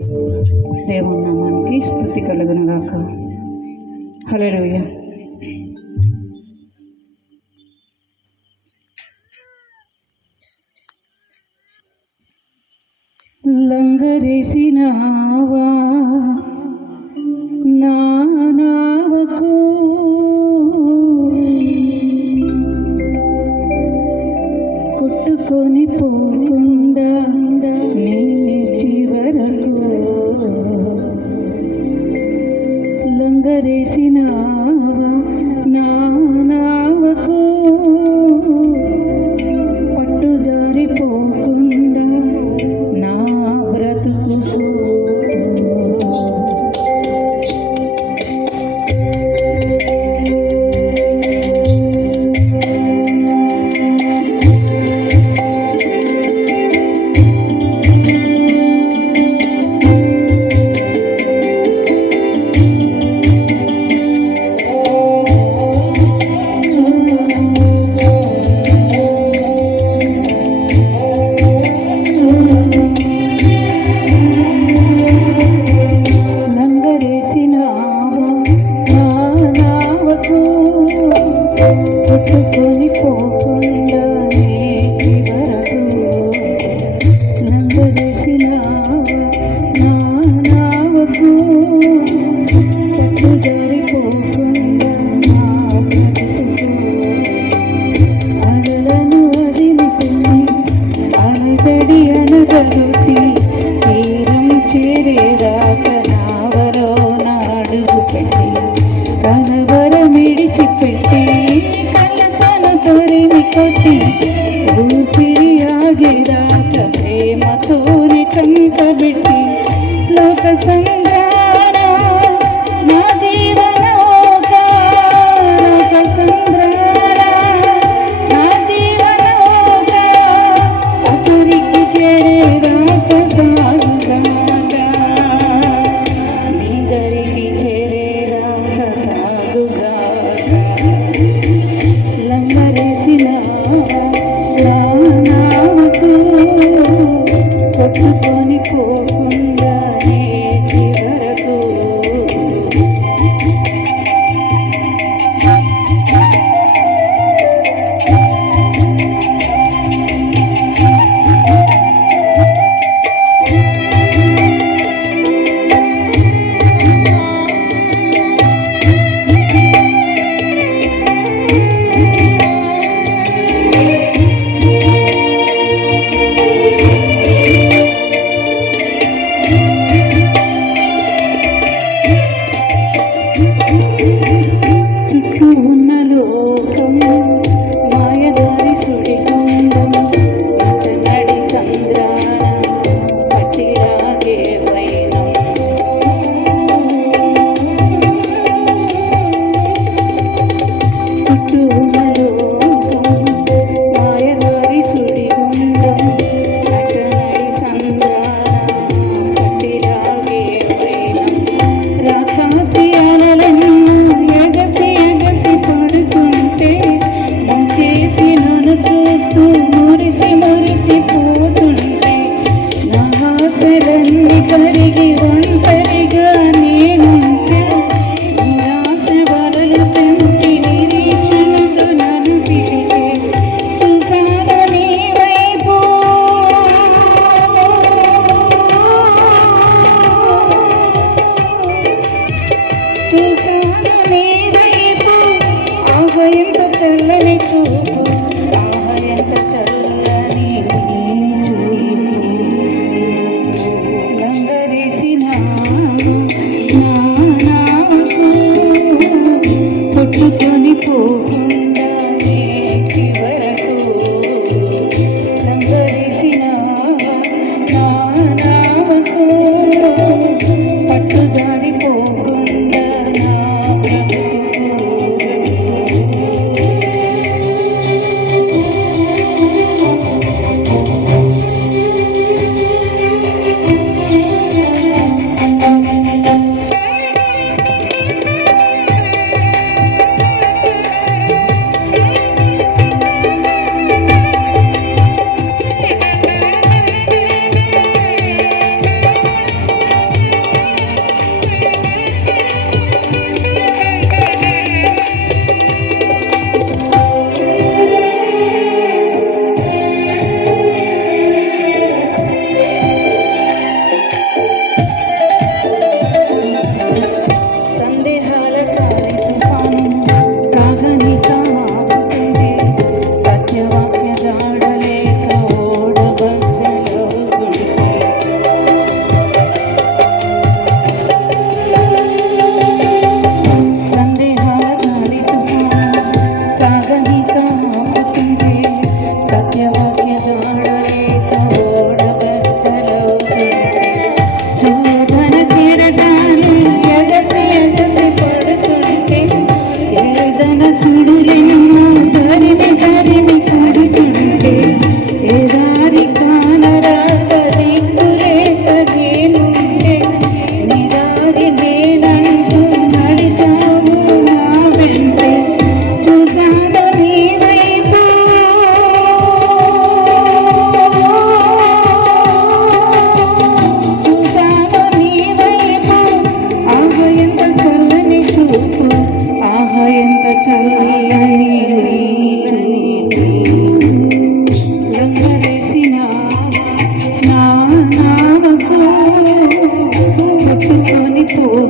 దేవునామానికి స్థుతి కలుగును గాక. హలోయ లంగరేసినావా? చేసినా రాక నావలో నాడుగు పెట్టి కనవరమిడిచి పెట్టి కలపను తొరిమి కొట్టి ఊపిరి ఆగి రాక ప్రేమతోని కంకబెట్టి లోక సంగ చల్లని చూపు ఎంత చల్లని లంగరిసిన పుట్టుకొని పోకుండా వరకు లంగరిసిన నానావకు పట్టుదా